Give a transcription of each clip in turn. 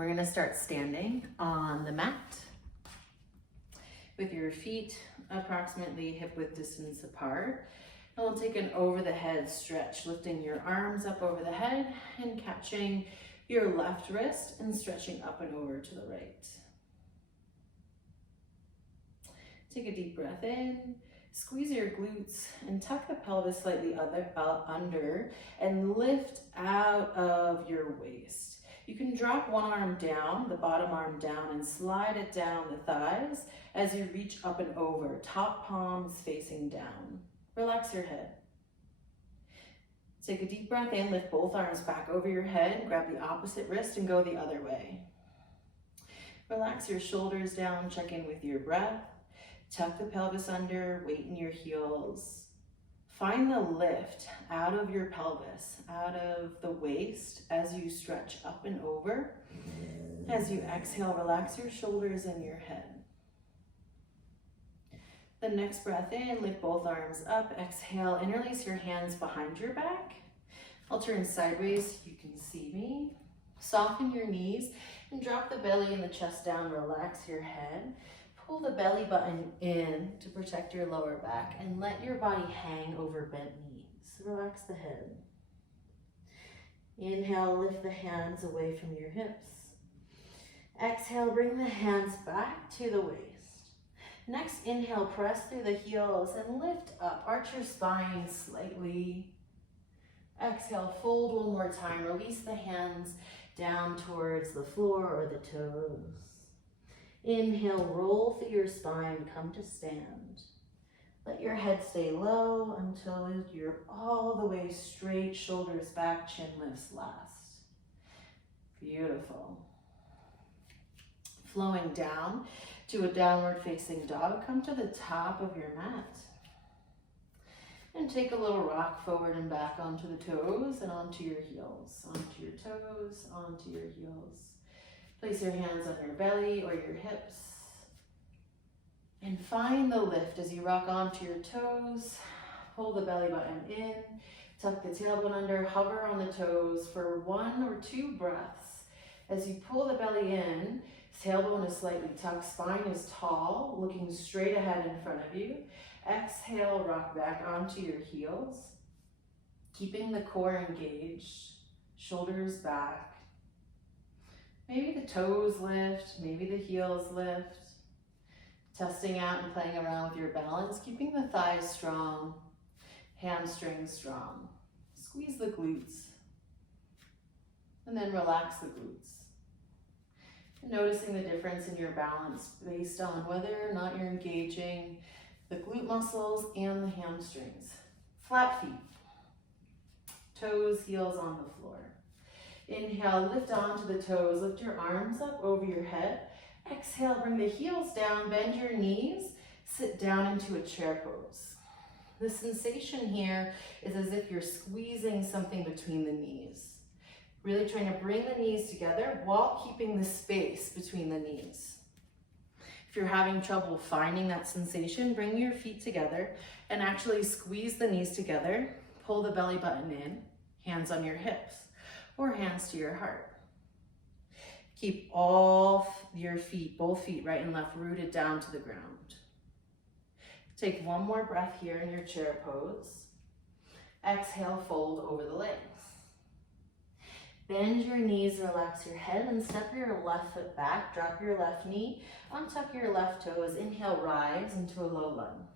We're gonna start standing on the mat with your feet approximately hip width distance apart. And we'll take an over the head stretch, lifting your arms up over the head and catching your left wrist and stretching up and over to the right. Take a deep breath in, squeeze your glutes and tuck the pelvis slightly under and lift out of your waist. You can drop one arm down, the bottom arm down, and slide it down the thighs as you reach up and over, top palms facing down. Relax your head. Take a deep breath in, lift both arms back over your head, grab the opposite wrist and go the other way. Relax your shoulders down, check in with your breath. Tuck the pelvis under, weight in your heels. Find the lift out of your pelvis, out of the waist as you stretch up and over. As you exhale, relax your shoulders and your head. The next breath in, lift both arms up, exhale, interlace your hands behind your back. I'll turn sideways so you can see me. Soften your knees and drop the belly and the chest down, relax your head. Pull the belly button in to protect your lower back and let your body hang over bent knees. Relax the head. Inhale, lift the hands away from your hips. Exhale, bring the hands back to the waist. Next, inhale, press through the heels and lift up. Arch your spine slightly. Exhale, fold one more time. Release the hands down towards the floor or the toes. Inhale, roll through your spine, come to stand. Let your head stay low until you're all the way straight, shoulders back, chin lifts last. Beautiful. Flowing down to a downward facing dog, come to the top of your mat. And take a little rock forward and back onto the toes and onto your heels. Onto your toes, onto your heels. Place your hands on your belly or your hips. And find the lift as you rock onto your toes. Pull the belly button in. Tuck the tailbone under. Hover on the toes for 1 or 2 breaths. As you pull the belly in, tailbone is slightly tucked. Spine is tall, looking straight ahead in front of you. Exhale, rock back onto your heels. Keeping the core engaged. Shoulders back. Maybe the toes lift, maybe the heels lift. Testing out and playing around with your balance, keeping the thighs strong, hamstrings strong. Squeeze the glutes, and then relax the glutes. And noticing the difference in your balance based on whether or not you're engaging the glute muscles and the hamstrings. Flat feet, toes, heels on the floor. Inhale, lift onto the toes, lift your arms up over your head. Exhale, bring the heels down, bend your knees, sit down into a chair pose. The sensation here is as if you're squeezing something between the knees. Really trying to bring the knees together while keeping the space between the knees. If you're having trouble finding that sensation, bring your feet together and actually squeeze the knees together. Pull the belly button in, hands on your hips. Or hands to your heart. Keep all your feet, both feet, right and left, rooted down to the ground. Take one more breath here in your chair pose. Exhale, fold over the legs. Bend your knees, relax your head, and step your left foot back. Drop your left knee, untuck your left toes. Inhale, rise into a low lunge.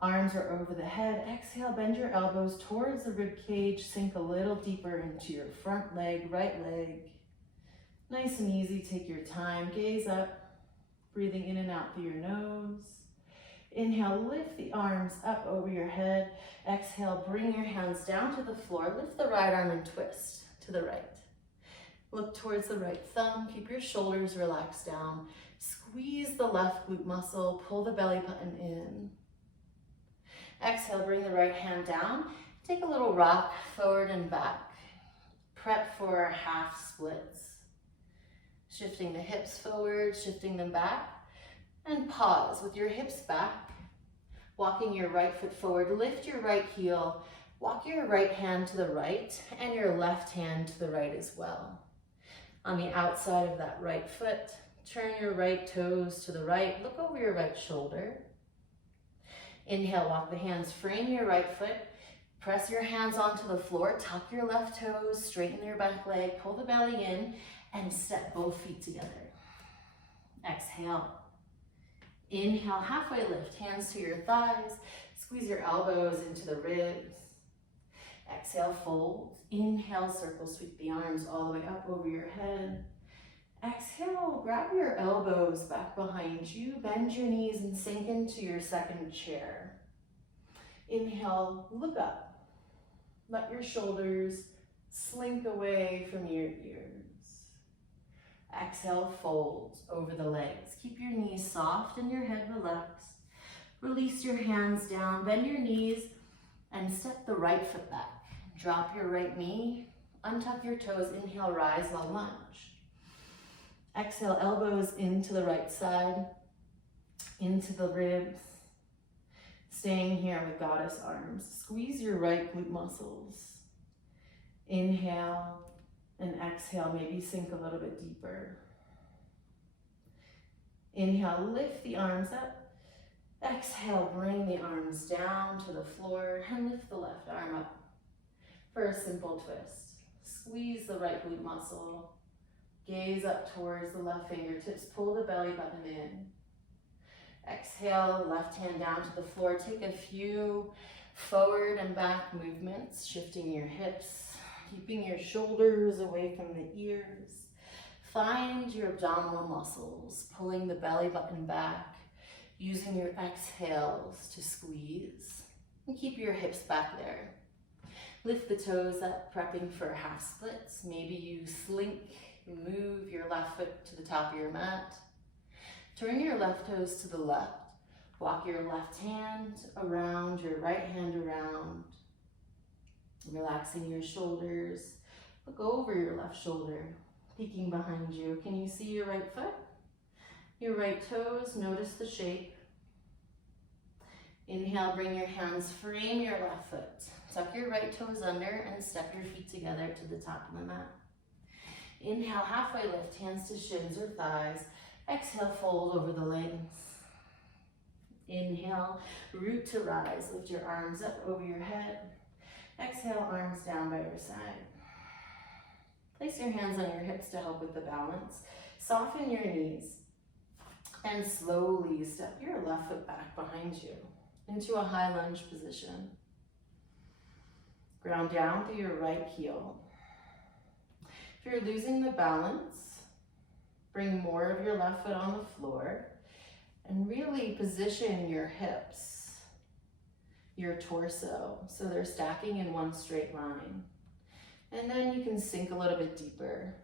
Arms are over the head. Exhale, bend your elbows towards the rib cage. Sink a little deeper into your front leg, right leg. Nice and easy, take your time. Gaze up, breathing in and out through your nose. Inhale, lift the arms up over your head. Exhale, bring your hands down to the floor. Lift the right arm and twist to the right. Look towards the right thumb. Keep your shoulders relaxed down. Squeeze the left glute muscle. Pull the belly button in. Exhale, bring the right hand down. Take a little rock forward and back. Prep for half splits. Shifting the hips forward, shifting them back. And pause with your hips back. Walking your right foot forward. Lift your right heel. Walk your right hand to the right and your left hand to the right as well. On the outside of that right foot, turn your right toes to the right. Look over your right shoulder. Inhale, walk the hands, frame your right foot. Press your hands onto the floor, tuck your left toes, straighten your back leg, pull the belly in, and step both feet together. Exhale. Inhale, halfway lift, hands to your thighs. Squeeze your elbows into the ribs. Exhale, fold. Inhale, circle, sweep the arms all the way up over your head. Exhale, grab your elbows back behind you. Bend your knees and sink into your second chair. Inhale, look up. Let your shoulders slink away from your ears. Exhale, fold over the legs. Keep your knees soft and your head relaxed. Release your hands down, bend your knees, and step the right foot back. Drop your right knee, untuck your toes, inhale, rise while lunge. Exhale, elbows into the right side, into the ribs. Staying here with goddess arms. Squeeze your right glute muscles. Inhale and exhale, maybe sink a little bit deeper. Inhale, lift the arms up. Exhale, bring the arms down to the floor and lift the left arm up for a simple twist. Squeeze the right glute muscle. Gaze up towards the left fingertips. Pull the belly button in. Exhale, left hand down to the floor. Take a few forward and back movements, shifting your hips, keeping your shoulders away from the ears. Find your abdominal muscles, pulling the belly button back, using your exhales to squeeze. And keep your hips back there. Lift the toes up, prepping for half splits. Maybe you slink, move your left foot to the top of your mat. Turn your left toes to the left. Walk your left hand around, your right hand around. Relaxing your shoulders. Look over your left shoulder, peeking behind you. Can you see your right foot? Your right toes, notice the shape. Inhale, bring your hands, frame your left foot. Tuck your right toes under and step your feet together to the top of the mat. Inhale, halfway lift, hands to shins or thighs. Exhale, fold over the legs. Inhale, root to rise. Lift your arms up over your head. Exhale, arms down by your side. Place your hands on your hips to help with the balance. Soften your knees and slowly step your left foot back behind you into a high lunge position. Ground down through your right heel. If you're losing the balance, bring more of your left foot on the floor and really position your hips, your torso, so they're stacking in one straight line. And then you can sink a little bit deeper,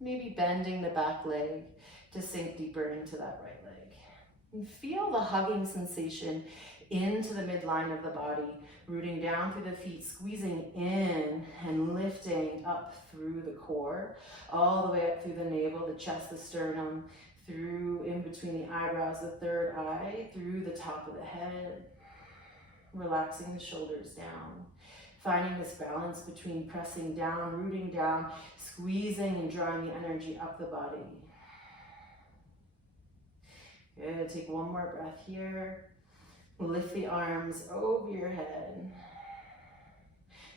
maybe bending the back leg to sink deeper into that right leg. And feel the hugging sensation into the midline of the body, rooting down through the feet, squeezing in and lifting up through the core, all the way up through the navel, the chest, the sternum, through in between the eyebrows, the third eye, through the top of the head, relaxing the shoulders down. Finding this balance between pressing down, rooting down, squeezing and drawing the energy up the body. Good, take one more breath here. Lift the arms over your head.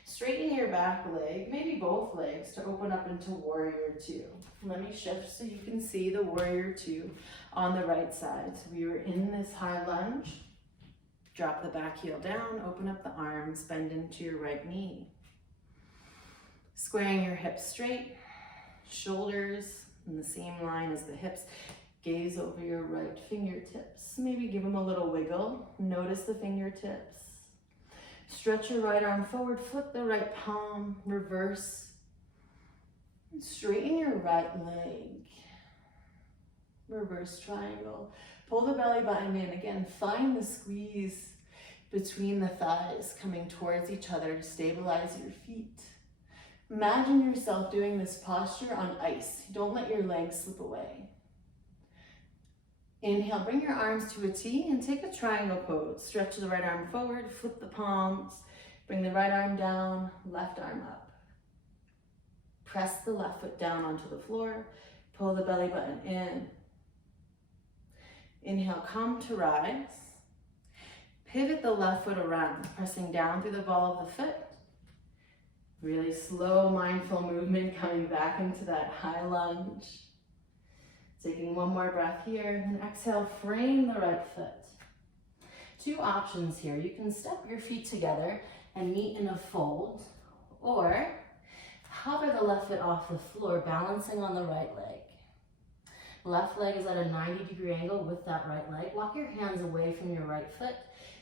Straighten your back leg, maybe both legs, to open up into Warrior Two. Let me shift so you can see the Warrior Two on the right side. So we were in this high lunge. Drop the back heel down, open up the arms, bend into your right knee. Squaring your hips straight, shoulders in the same line as the hips. Gaze over your right fingertips. Maybe give them a little wiggle. Notice the fingertips. Stretch your right arm forward, flip the right palm, reverse. And straighten your right leg. Reverse triangle. Pull the belly button in. Again, find the squeeze between the thighs coming towards each other to stabilize your feet. Imagine yourself doing this posture on ice. Don't let your legs slip away. Inhale, bring your arms to a T and take a triangle pose. Stretch the right arm forward, flip the palms, bring the right arm down, left arm up. Press the left foot down onto the floor. Pull the belly button in. Inhale, come to rise. Pivot the left foot around, pressing down through the ball of the foot. Really slow, mindful movement coming back into that high lunge. Taking one more breath here, and exhale, frame the right foot. Two options here. You can step your feet together and meet in a fold, or hover the left foot off the floor, balancing on the right leg. Left leg is at a 90-degree angle with that right leg. Walk your hands away from your right foot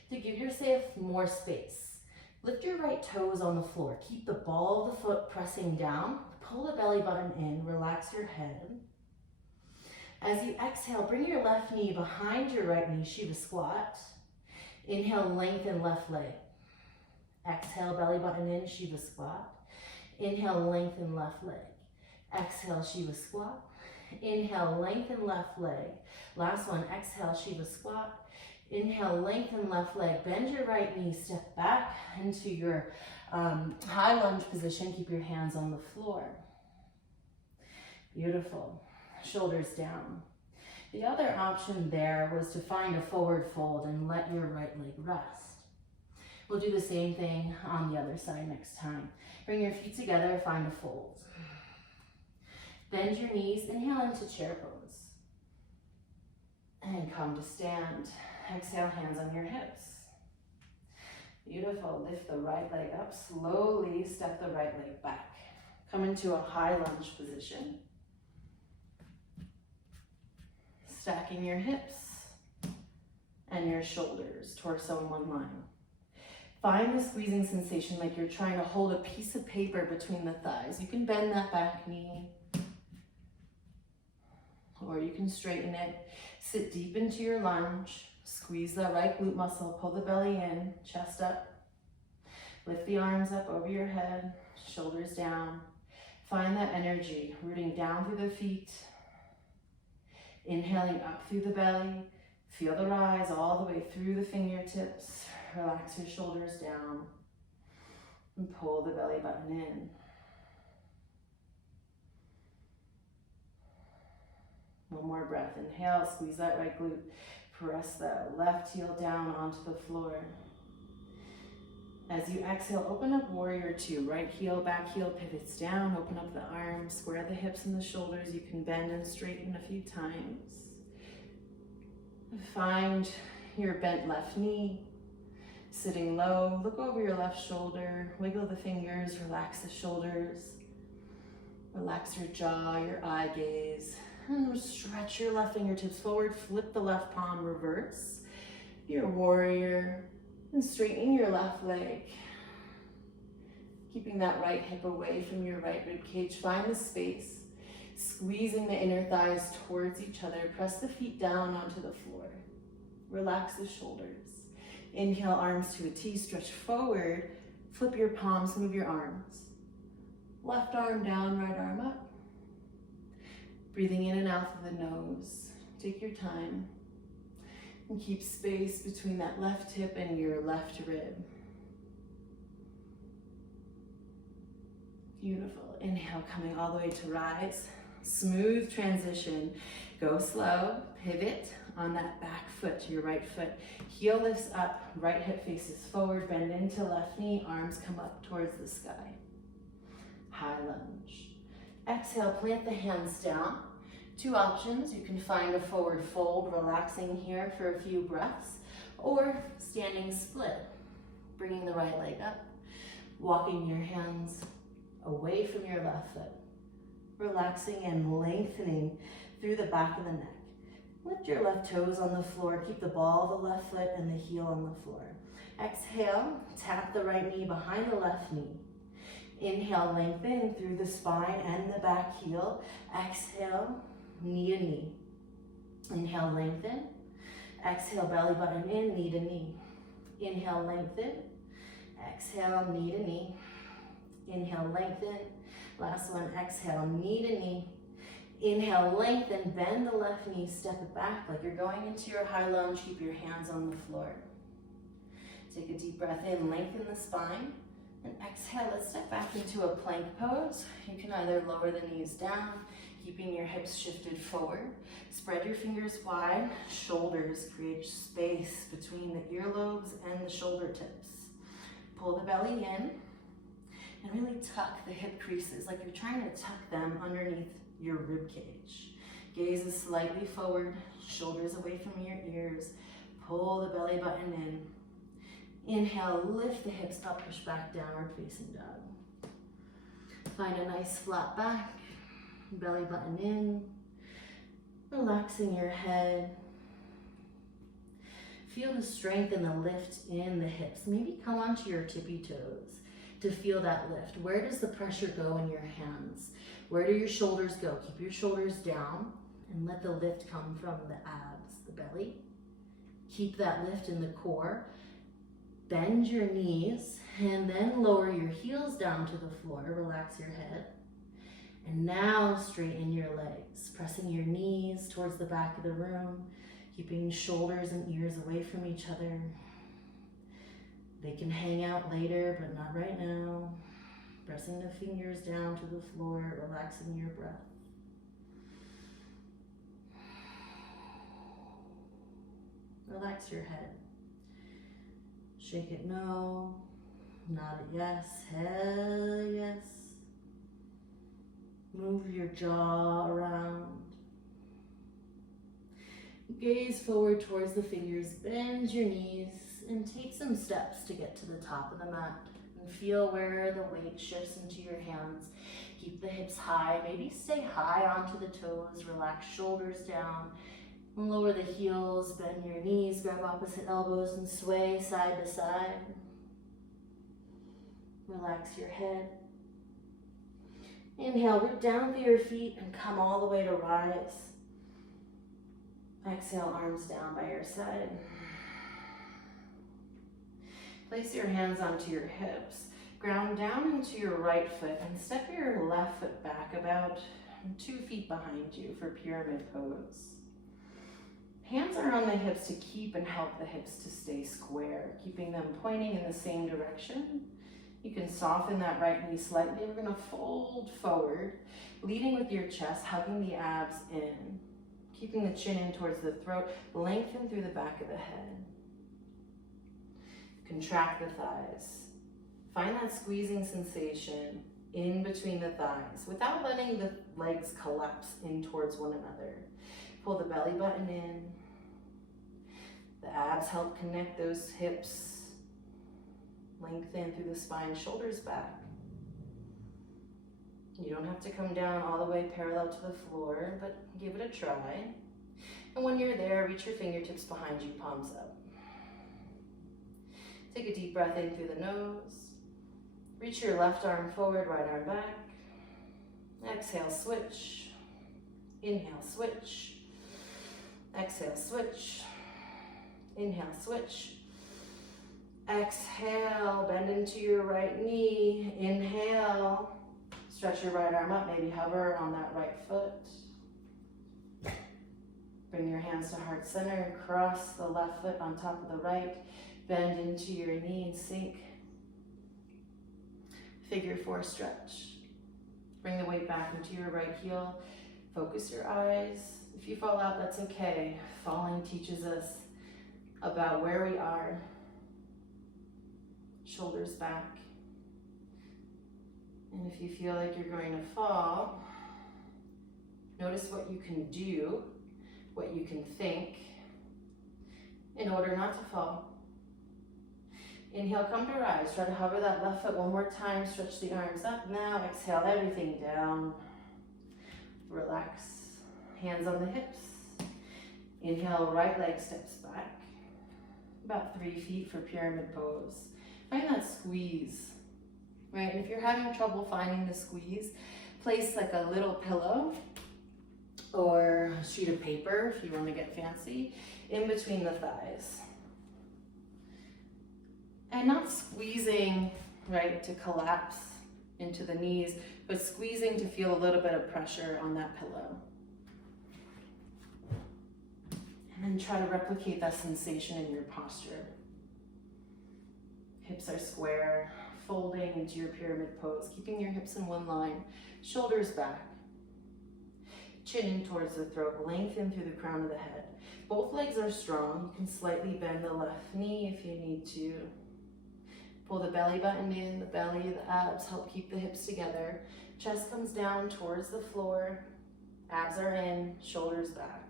to give yourself more space. Lift your right toes on the floor. Keep the ball of the foot pressing down. Pull the belly button in. Relax your head. As you exhale, bring your left knee behind your right knee, Shiva squat. Inhale, lengthen left leg. Exhale, belly button in, Shiva squat. Inhale, lengthen left leg. Exhale, Shiva squat. Inhale, lengthen left leg. Last one, exhale, Shiva squat. Inhale, lengthen left leg. Bend your right knee, step back into your high lunge position. Keep your hands on the floor. Beautiful. Shoulders down. The other option there was to find a forward fold and let your right leg rest. We'll do the same thing on the other side next time. Bring your feet together, find a fold. Bend your knees, inhale into chair pose. And come to stand. Exhale, hands on your hips. Beautiful, lift the right leg up, slowly step the right leg back. Come into a high lunge position. Stacking your hips and your shoulders, torso in one line. Find the squeezing sensation like you're trying to hold a piece of paper between the thighs. You can bend that back knee, or you can straighten it. Sit deep into your lunge. Squeeze that right glute muscle. Pull the belly in, chest up. Lift the arms up over your head, shoulders down. Find that energy, rooting down through the feet. Inhaling up through the belly. Feel the rise all the way through the fingertips. Relax your shoulders down. And pull the belly button in. One more breath. Inhale, squeeze that right glute. Press that left heel down onto the floor. As you exhale, open up warrior two. Right heel, back heel pivots down. Open up the arms, square the hips and the shoulders. You can bend and straighten a few times. Find your bent left knee. Sitting low, look over your left shoulder. Wiggle the fingers, relax the shoulders. Relax your jaw, your eye gaze. And stretch your left fingertips forward. Flip the left palm, reverse your warrior. And straighten your left leg. Keeping that right hip away from your right rib cage. Find the space. Squeezing the inner thighs towards each other. Press the feet down onto the floor. Relax the shoulders. Inhale, arms to a T. Stretch forward. Flip your palms, move your arms. Left arm down, right arm up. Breathing in and out through the nose. Take your time. And keep space between that left hip and your left rib. Beautiful. Inhale, coming all the way to rise. Smooth transition. Go slow. Pivot on that back foot to your right foot. Heel lifts up. Right hip faces forward. Bend into left knee. Arms come up towards the sky. High lunge. Exhale, plant the hands down. Two options. You can find a forward fold, relaxing here for a few breaths, or standing split, bringing the right leg up, walking your hands away from your left foot, relaxing and lengthening through the back of the neck. Lift your left toes on the floor. Keep the ball of the left foot and the heel on the floor. Exhale, tap the right knee behind the left knee. Inhale, lengthen through the spine and the back heel. Exhale, knee to knee. Inhale, lengthen. Exhale, belly button in, knee to knee. Inhale, lengthen. Exhale, knee to knee. Inhale, lengthen. Last one, exhale, knee to knee. Inhale, lengthen, bend the left knee, step it back like you're going into your high lunge. Keep your hands on the floor. Take a deep breath in, lengthen the spine, And exhale, let's step back into a plank pose. You can either lower the knees down, keeping your hips shifted forward. Spread your fingers wide, shoulders create space between the earlobes and the shoulder tips. Pull the belly in and really tuck the hip creases like you're trying to tuck them underneath your rib cage. Gaze is slightly forward, shoulders away from your ears. Pull the belly button in. Inhale, lift the hips up, push back, downward facing dog. Find a nice flat back, belly button in, relaxing your head. Feel the strength and the lift in the hips. Maybe come onto your tippy toes to feel that lift. Where does the pressure go in your hands? Where do your shoulders go? Keep your shoulders down and let the lift come from the abs, the belly. Keep that lift in the core. Bend your knees and then lower your heels down to the floor. Relax your head. And now straighten your legs, pressing your knees towards the back of the room, keeping shoulders and ears away from each other. They can hang out later, but not right now. Pressing the fingers down to the floor, relaxing your breath. Relax your head. Shake it no, nod it yes, hell yes. Move your jaw around. Gaze forward towards the fingers, bend your knees, and take some steps to get to the top of the mat. And feel where the weight shifts into your hands. Keep the hips high, maybe stay high onto the toes, relax shoulders down. Lower the heels, bend your knees, grab opposite elbows and sway side to side. Relax your head. Inhale, root down through your feet and come all the way to rise. Exhale, arms down by your side. Place your hands onto your hips. Ground down into your right foot and step your left foot back about 2 feet behind you for pyramid pose. Hands are on the hips to keep and help the hips to stay square, keeping them pointing in the same direction. You can soften that right knee slightly. We're going to fold forward, leading with your chest, hugging the abs in, keeping the chin in towards the throat, lengthen through the back of the head. Contract the thighs. Find that squeezing sensation in between the thighs without letting the legs collapse in towards one another. Pull the belly button in. The abs help connect those hips. Lengthen through the spine, shoulders back. You don't have to come down all the way parallel to the floor, but give it a try. And when you're there, reach your fingertips behind you, palms up. Take a deep breath in through the nose. Reach your left arm forward, right arm back. Exhale, switch. Inhale, switch. Exhale, switch. Inhale, switch. Exhale, bend into your right knee. Inhale, stretch your right arm up, maybe hover on that right foot. Bring your hands to heart center and cross the left foot on top of the right. Bend into your knee and sink. Figure 4 stretch. Bring the weight back into your right heel. Focus your eyes. If you fall out, that's okay. Falling teaches us about where we are. Shoulders back. And if you feel like you're going to fall, notice what you can do, what you can think in order not to fall. Inhale, come to rise. Try to hover that left foot one more time. Stretch the arms up. Now exhale everything down. Relax. Hands on the hips. Inhale, right leg steps back. About 3 feet for pyramid pose. Find that squeeze, right? If you're having trouble finding the squeeze, place like a little pillow or a sheet of paper, if you want to get fancy, in between the thighs. And not squeezing, right, to collapse into the knees, but squeezing to feel a little bit of pressure on that pillow. And then try to replicate that sensation in your posture. Hips are square, folding into your pyramid pose, keeping your hips in one line, shoulders back, chin in towards the throat, lengthen through the crown of the head. Both legs are strong. You can slightly bend the left knee if you need to. Pull the belly button in, the belly, the abs help keep the hips together. Chest comes down towards the floor, abs are in, shoulders back.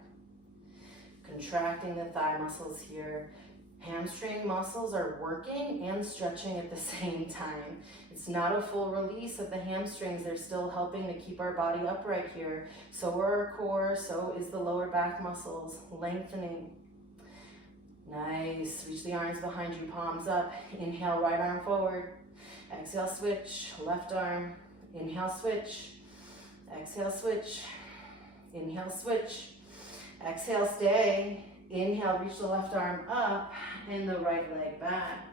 Contracting the thigh muscles here. Hamstring muscles are working and stretching at the same time. It's not a full release of the hamstrings. They're still helping to keep our body upright here. So are our core, so is the lower back muscles, lengthening. Nice, reach the arms behind you, palms up. Inhale, right arm forward. Exhale, switch, left arm. Inhale, switch. Exhale, switch. Inhale, switch. Exhale, stay. Inhale, reach the left arm up and the right leg back.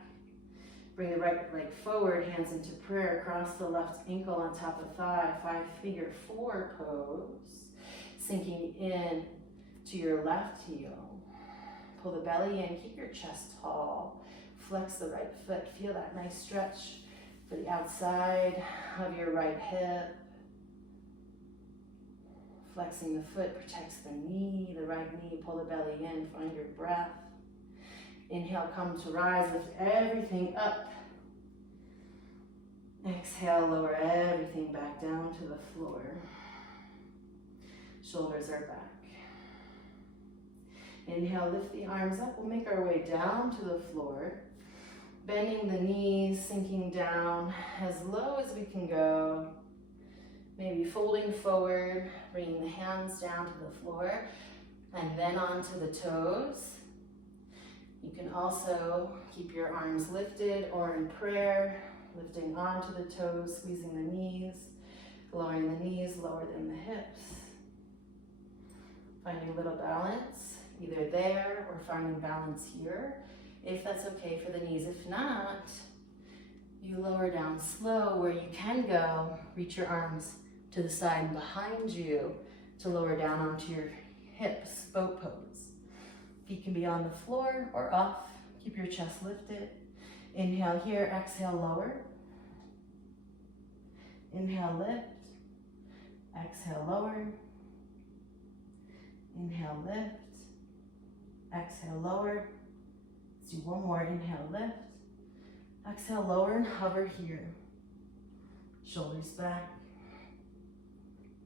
Bring the right leg forward, hands into prayer. Cross the left ankle on top of thigh, 5-figure 4 pose. Sinking in to your left heel. Pull the belly in, keep your chest tall. Flex the right foot, feel that nice stretch for the outside of your right hip. Flexing the foot protects the knee, the right knee, pull the belly in, find your breath. Inhale, come to rise, lift everything up. Exhale, lower everything back down to the floor. Shoulders are back. Inhale, lift the arms up. We'll make our way down to the floor. Bending the knees, sinking down as low as we can go. Maybe folding forward, bringing the hands down to the floor, and then onto the toes. You can also keep your arms lifted or in prayer, lifting onto the toes, squeezing the knees, lowering the knees lower than the hips. Finding a little balance, either there or finding balance here, if that's okay for the knees. If not, you lower down slow where you can go. Reach your arms to the side and behind you to lower down onto your hips, boat pose. Feet can be on the floor or off. Keep your chest lifted. Inhale here, exhale, lower. Inhale, lift. Exhale, lower. Inhale, lift. Exhale, lower. Let's do one more. Inhale, lift. Exhale, lower and hover here. Shoulders back.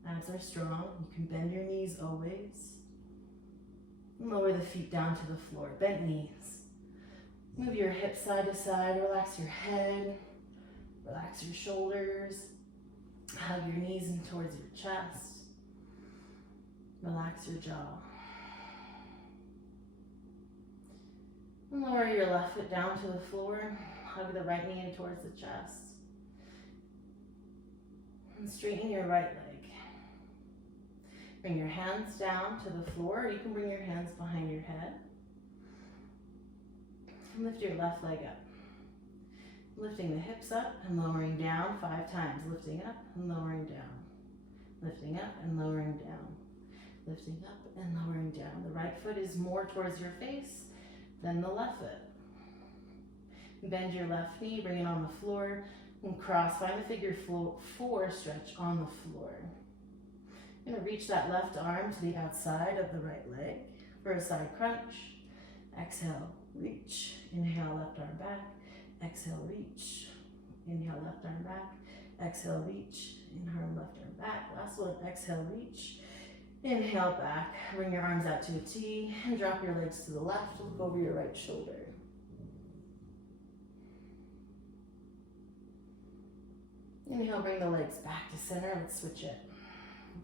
Abs are strong. You can bend your knees always. And lower the feet down to the floor. Bent knees. Move your hips side to side. Relax your head. Relax your shoulders. Hug your knees in towards your chest. Relax your jaw. And lower your left foot down to the floor. Hug the right knee in towards the chest. And straighten your right leg. Bring your hands down to the floor. You can bring your hands behind your head. And lift your left leg up. Lifting the hips up and lowering down 5 times. Lifting up and lowering down. Lifting up and lowering down. Lifting up and lowering down. The right foot is more towards your face than the left foot. Bend your left knee, bring it on the floor, and cross. Find a figure 4 stretch on the floor. You're going to reach that left arm to the outside of the right leg for a side crunch. Exhale, reach. Inhale, left arm back. Exhale, reach. Inhale, left arm back. Exhale, reach. Inhale, left arm back. Last one, exhale, reach. Inhale, back. Bring your arms out to a T and drop your legs to the left. Look over your right shoulder. Inhale, bring the legs back to center. Let's switch it.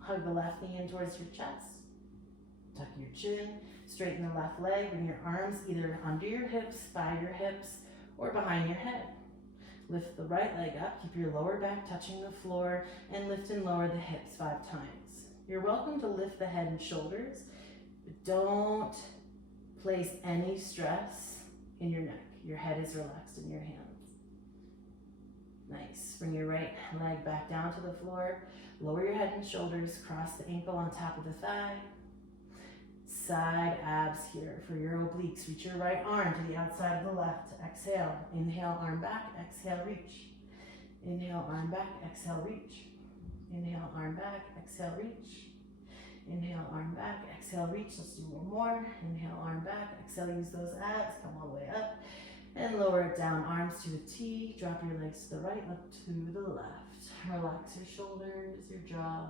Hug the left knee in towards your chest. Tuck your chin. Straighten the left leg. Bring your arms either under your hips, by your hips, or behind your head. Lift the right leg up. Keep your lower back touching the floor and lift and lower the hips 5 times. You're welcome to lift the head and shoulders, but don't place any stress in your neck. Your head is relaxed in your hands. Nice. Bring your right leg back down to the floor. Lower your head and shoulders. Cross the ankle on top of the thigh. Side abs here for your obliques. Reach your right arm to the outside of the left. Exhale. Inhale, arm back. Exhale, reach. Inhale, arm back, exhale, reach. Inhale, arm back, exhale, reach. Inhale, arm back, exhale, reach. Let's do one more. Inhale, arm back, exhale, use those abs, come all the way up. And lower it down, arms to a T. Drop your legs to the right, look to the left. Relax your shoulders, your jaw.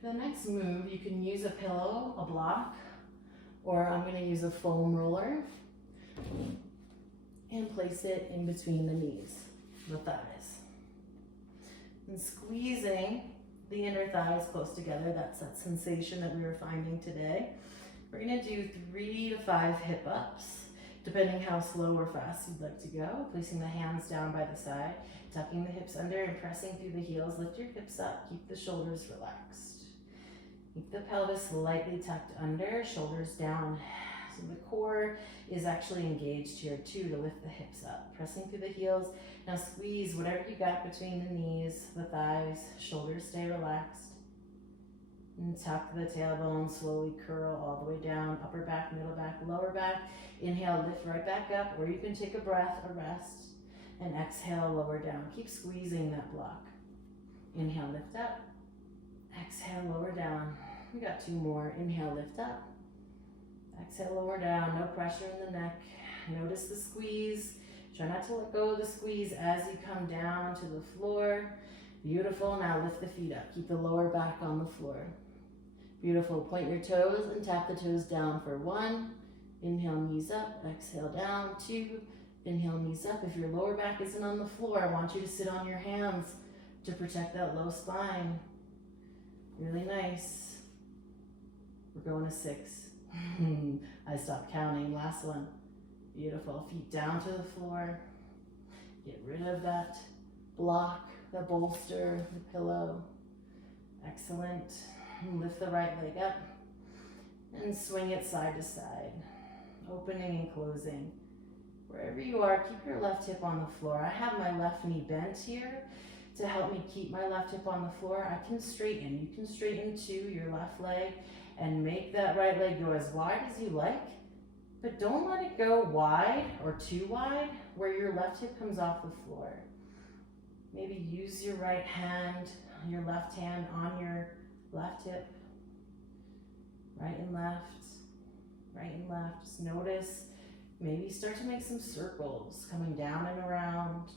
For the next move, you can use a pillow, a block, or I'm going to use a foam roller and place it in between the knees, the thighs. And squeezing the inner thighs close together, that's that sensation that we were finding today. We're going to do 3 to 5 hip ups, depending how slow or fast you'd like to go. Placing the hands down by the side, tucking the hips under and pressing through the heels. Lift your hips up, keep the shoulders relaxed. Keep the pelvis slightly tucked under, shoulders down. So the core is actually engaged here too to lift the hips up. Pressing through the heels. Now squeeze whatever you got between the knees, the thighs, shoulders stay relaxed. And tuck the tailbone, slowly curl all the way down, upper back, middle back, lower back. Inhale, lift right back up, or you can take a breath, a rest, and exhale, lower down. Keep squeezing that block. Inhale, lift up. Exhale, lower down. We got 2 more. Inhale, lift up. Exhale, lower down. No pressure in the neck. Notice the squeeze. Try not to let go of the squeeze as you come down to the floor. Beautiful. Now lift the feet up. Keep the lower back on the floor. Beautiful. Point your toes and tap the toes down for 1. Inhale, knees up. Exhale, down. 2. Inhale, knees up. If your lower back isn't on the floor, I want you to sit on your hands to protect that low spine. Really nice. We're going to 6. I stopped counting. Last one. Beautiful. Feet down to the floor. Get rid of that block, the bolster, the pillow. Excellent. Lift the right leg up and swing it side to side. Opening and closing. Wherever you are, keep your left hip on the floor. I have my left knee bent here to help me keep my left hip on the floor. I can straighten. You can straighten too, your left leg, and make that right leg go as wide as you like, but don't let it go wide or too wide where your left hip comes off the floor. Maybe use your right hand, your left hand on your left hip, right and left, right and left. Just notice, maybe start to make some circles coming down and around.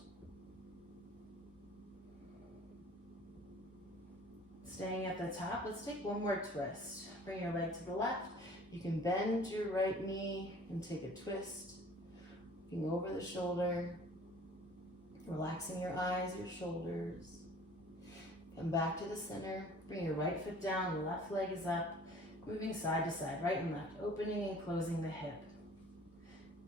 Staying at the top, let's take one more twist. Bring your leg to the left. You can bend your right knee and take a twist. Looking over the shoulder. Relaxing your eyes, your shoulders. Come back to the center. Bring your right foot down, the left leg is up. Moving side to side, right and left. Opening and closing the hip.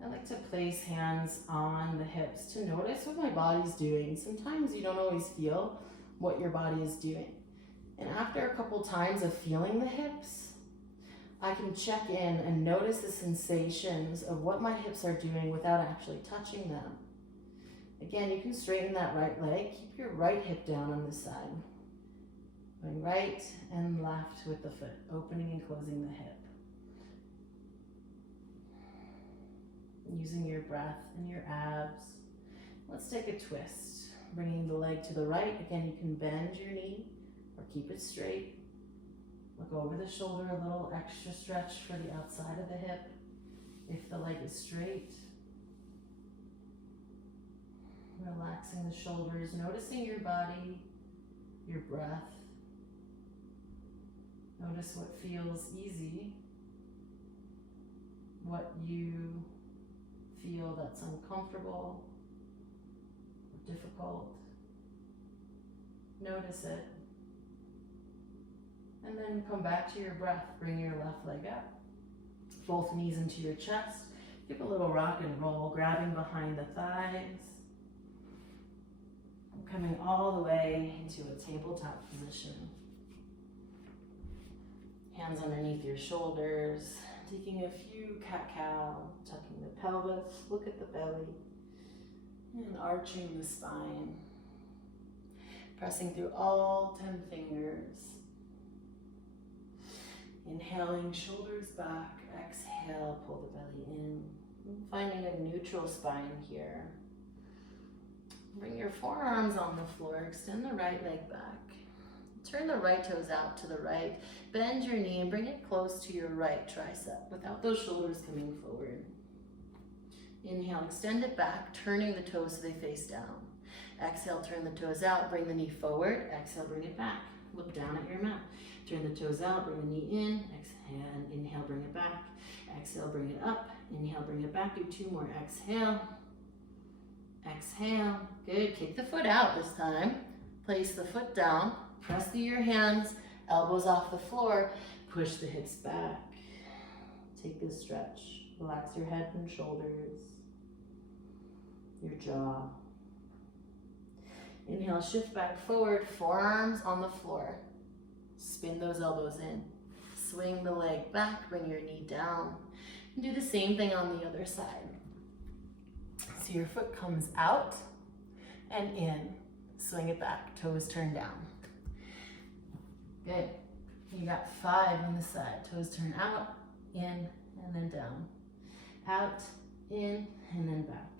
I like to place hands on the hips to notice what my body's doing. Sometimes you don't always feel what your body is doing. And after a couple times of feeling the hips, I can check in and notice the sensations of what my hips are doing without actually touching them. Again, you can straighten that right leg. Keep your right hip down on this side. Going right and left with the foot, opening and closing the hip. Using your breath and your abs. Let's take a twist. Bringing the leg to the right. Again, you can bend your knee or keep it straight. Look over the shoulder, a little extra stretch for the outside of the hip if the leg is straight. Relaxing the shoulders, noticing your body, your breath. Notice what feels easy, what you feel that's uncomfortable or difficult. Notice it. And then come back to your breath. Bring your left leg up. Both knees into your chest. Give a little rock and roll, grabbing behind the thighs. Coming all the way into a tabletop position. Hands underneath your shoulders. Taking a few cat-cow, tucking the pelvis. Look at the belly. And arching the spine. Pressing through all 10 fingers. Inhaling, shoulders back. Exhale, pull the belly in. Finding a neutral spine here. Bring your forearms on the floor, extend the right leg back. Turn the right toes out to the right, bend your knee and bring it close to your right tricep without those shoulders coming forward. Inhale, extend it back, turning the toes so they face down. Exhale, turn the toes out, bring the knee forward. Exhale, bring it back. Look down at your mat. Turn the toes out, bring the knee in. Exhale, and inhale, bring it back. Exhale, bring it up. Inhale, bring it back. Do 2 more. Exhale. Exhale. Good. Kick the foot out this time. Place the foot down. Press through your hands. Elbows off the floor. Push the hips back. Take this stretch. Relax your head and shoulders. Your jaw. Inhale, shift back forward. Forearms on the floor. Spin those elbows in. Swing the leg back. Bring your knee down. And do the same thing on the other side. So your foot comes out and in. Swing it back, toes turn down. Good. You got 5 on the side. Toes turn out, in, and then down. Out, in, and then back.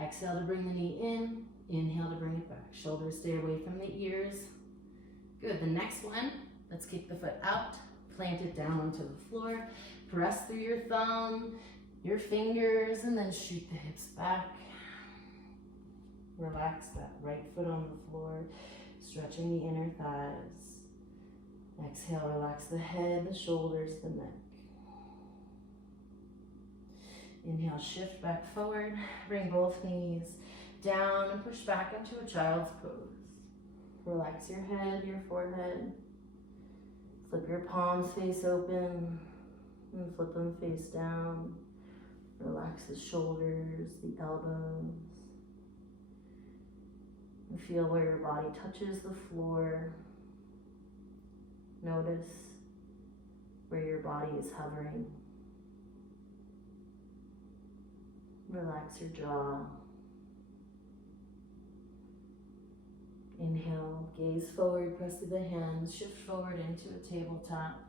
Exhale to bring the knee in. Inhale to bring it back. Shoulders stay away from the ears. Good. The next one, let's kick the foot out. Plant it down onto the floor. Press through your thumb, your fingers, and then shoot the hips back. Relax that right foot on the floor, stretching the inner thighs. Exhale, relax the head, the shoulders, the neck. Inhale, shift back forward. Bring both knees down and push back into a child's pose. Relax your head, your forehead. Flip your palms face open and flip them face down. Relax the shoulders, the elbows. And feel where your body touches the floor. Notice where your body is hovering. Relax your jaw. Inhale, gaze forward, press through the hands, shift forward into a tabletop.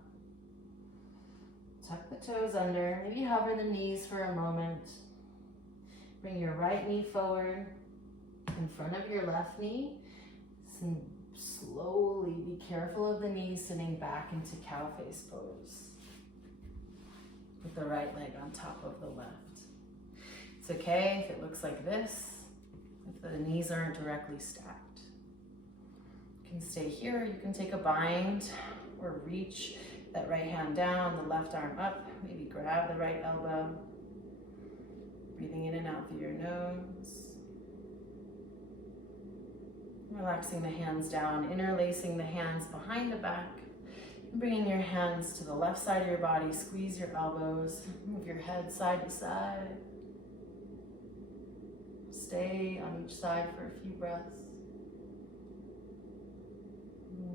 Tuck the toes under, maybe hover the knees for a moment. Bring your right knee forward in front of your left knee. Slowly be careful of the knees sitting back into cow face pose. Put the right leg on top of the left. It's okay if it looks like this, if the knees aren't directly stacked. You can stay here, you can take a bind or reach that right hand down, the left arm up, maybe grab the right elbow. Breathing in and out through your nose. Relaxing the hands down, interlacing the hands behind the back. Bringing your hands to the left side of your body, squeeze your elbows, move your head side to side. Stay on each side for a few breaths.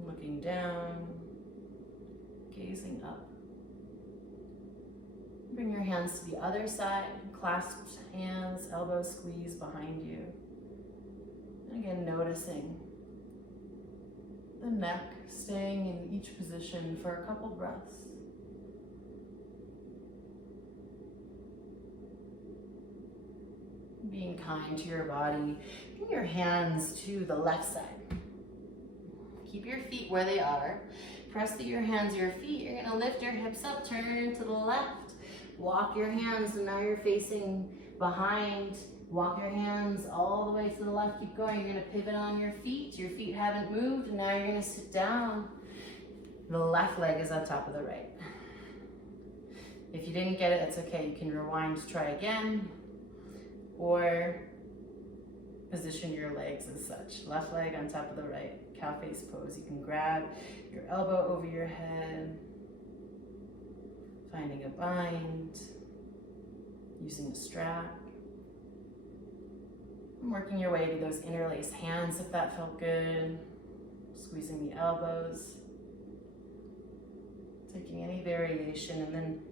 Looking down, gazing up. Bring your hands to the other side, clasped hands, elbows squeezed behind you. And again, noticing the neck staying in each position for a couple breaths. Being kind to your body. Bring your hands to the left side. Keep your feet where they are. Press through your hands, your feet. You're gonna lift your hips up, turn to the left. Walk your hands, and now you're facing behind. Walk your hands all the way to the left. Keep going. You're gonna pivot on your feet. Your feet haven't moved, and now you're gonna sit down. The left leg is on top of the right. If you didn't get it, that's okay. You can rewind to try again, or position your legs as such. Left leg on top of the right, cow face pose. You can grab your elbow over your head, finding a bind, using a strap. And working your way to those interlaced hands if that felt good. Squeezing the elbows. Taking any variation and then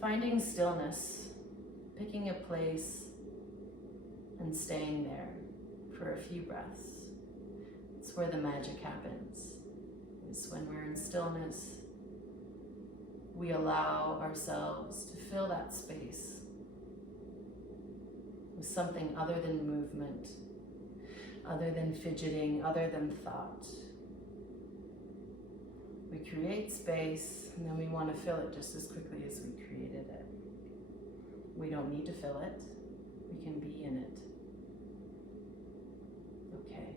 finding stillness, picking a place and staying there for a few breaths. It's where the magic happens. It's when we're in stillness, we allow ourselves to fill that space with something other than movement, other than fidgeting, other than thought. We create space, and then we want to fill it just as quickly as we created it. We don't need to fill it. We can be in it. Okay.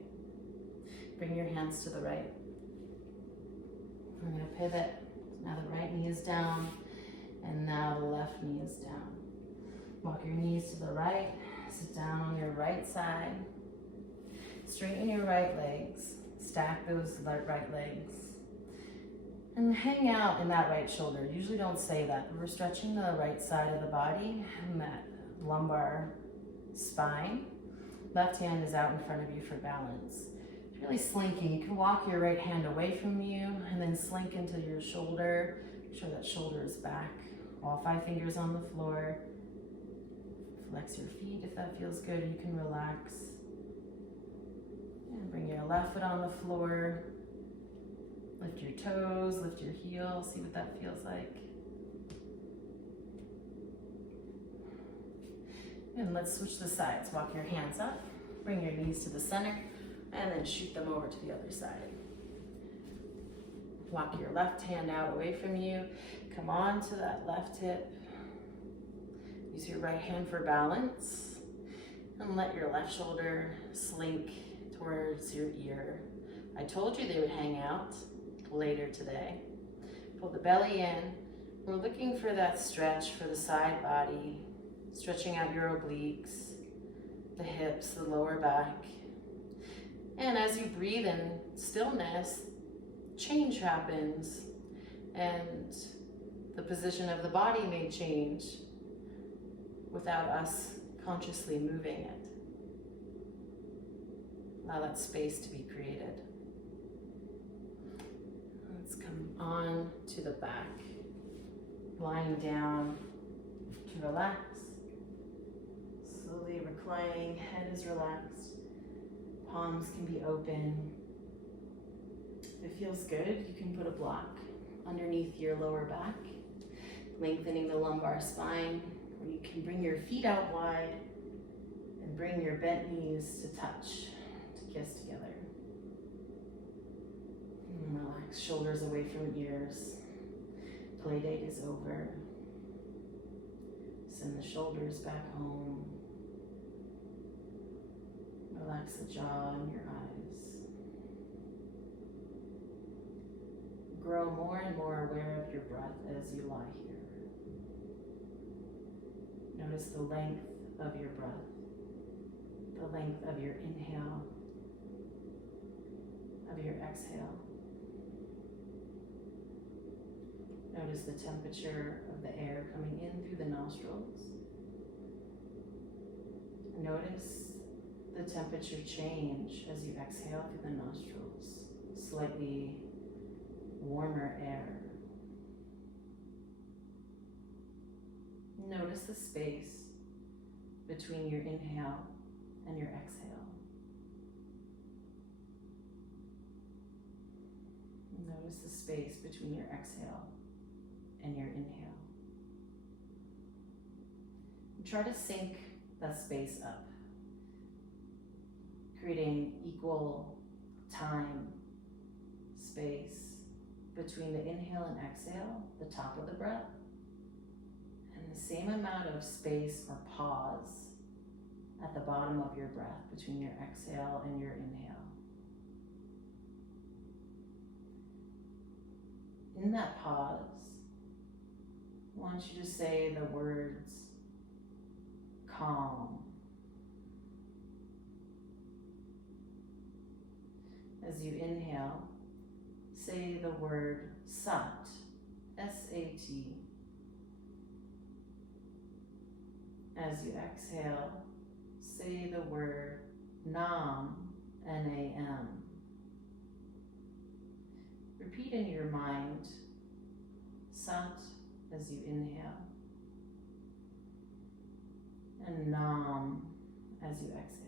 Bring your hands to the right. We're going to pivot. Now the right knee is down, and now the left knee is down. Walk your knees to the right. Sit down on your right side. Straighten your right legs. Stack those right legs. And hang out in that right shoulder. Usually don't say that, but we're stretching the right side of the body and that lumbar spine. Left hand is out in front of you for balance. It's really slinking. You can walk your right hand away from you and then slink into your shoulder. Make sure that shoulder is back. All 5 fingers on the floor. Flex your feet if that feels good. You can relax. And bring your left foot on the floor. Lift your toes, lift your heel, see what that feels like. And let's switch the sides. Walk your hands up, bring your knees to the center, and then shoot them over to the other side. Walk your left hand out away from you. Come on to that left hip. Use your right hand for balance. And let your left shoulder slink towards your ear. I told you they would hang out later today. Pull the belly in. We're looking for that stretch for the side body, stretching out your obliques, the hips, the lower back. And as you breathe in stillness, change happens, and the position of the body may change without us consciously moving it. Allow that space to be created. Let's come on to the back. Lying down to relax. Slowly reclining, head is relaxed. Palms can be open. If it feels good, you can put a block underneath your lower back, lengthening the lumbar spine, or you can bring your feet out wide and bring your bent knees to touch, to kiss together. And relax, shoulders away from ears. Play date is over. Send the shoulders back home. Relax the jaw and your eyes. Grow more and more aware of your breath as you lie here. Notice the length of your breath, the length of your inhale, of your exhale. Notice the temperature of the air coming in through the nostrils. Notice the temperature change as you exhale through the nostrils, slightly warmer air. Notice the space between your inhale and your exhale. Notice the space between your exhale and your inhale. Try to sync that space up, creating equal time, space between the inhale and exhale, the top of the breath, and the same amount of space or pause at the bottom of your breath between your exhale and your inhale. In that pause, I want you to say the words calm. As you inhale, say the word sat, S-A-T. As you exhale, say the word nam, N-A-M. Repeat in your mind, sat as you inhale, and nam as you exhale.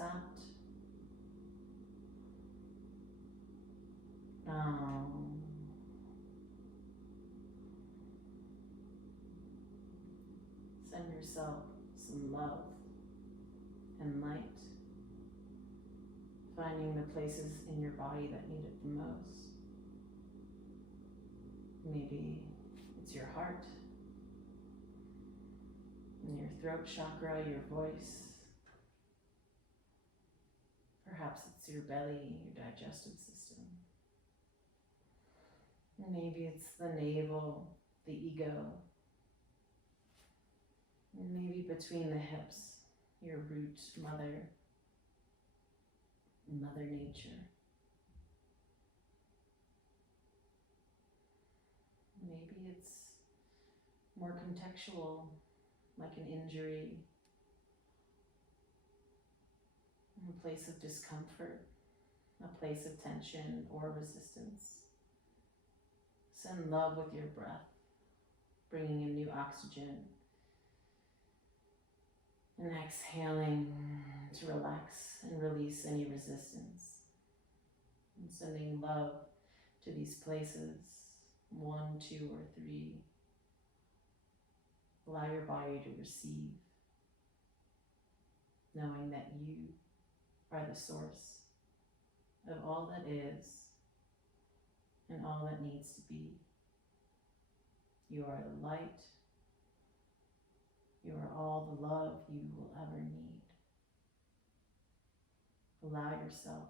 sat. Now, send yourself some love and light, finding the places in your body that need it the most. Maybe it's your heart, and your throat chakra, your voice. Perhaps it's your belly, your digestive system. Maybe it's the navel, the ego. And maybe between the hips, your root, mother nature. Maybe it's more contextual, like an injury, a place of discomfort, a place of tension or resistance. Send love with your breath, bringing in new oxygen, and exhaling to relax and release any resistance. And sending love to these places, 1, 2, or 3. Allow your body to receive, knowing that you are the source of all that is and all that needs to be. You are the light. You are all the love you will ever need. Allow yourself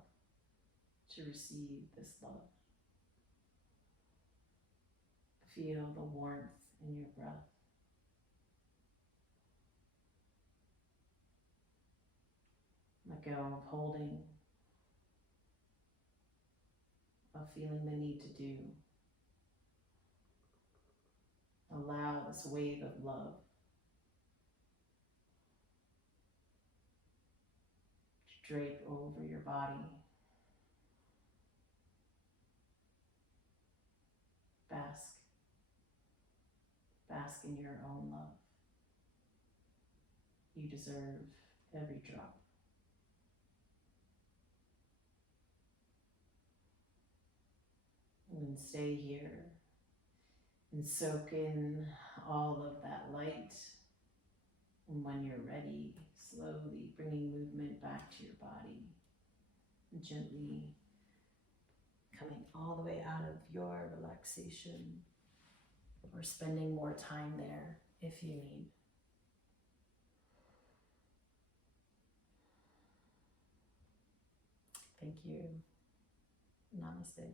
to receive this love. Feel the warmth in your breath. Let go of holding, of feeling the need to do. Allow this wave of love to drape over your body. Bask in your own love. You deserve every drop. And stay here and soak in all of that light. And when you're ready, slowly bringing movement back to your body. And gently coming all the way out of your relaxation, or spending more time there if you need. Thank you. Namaste.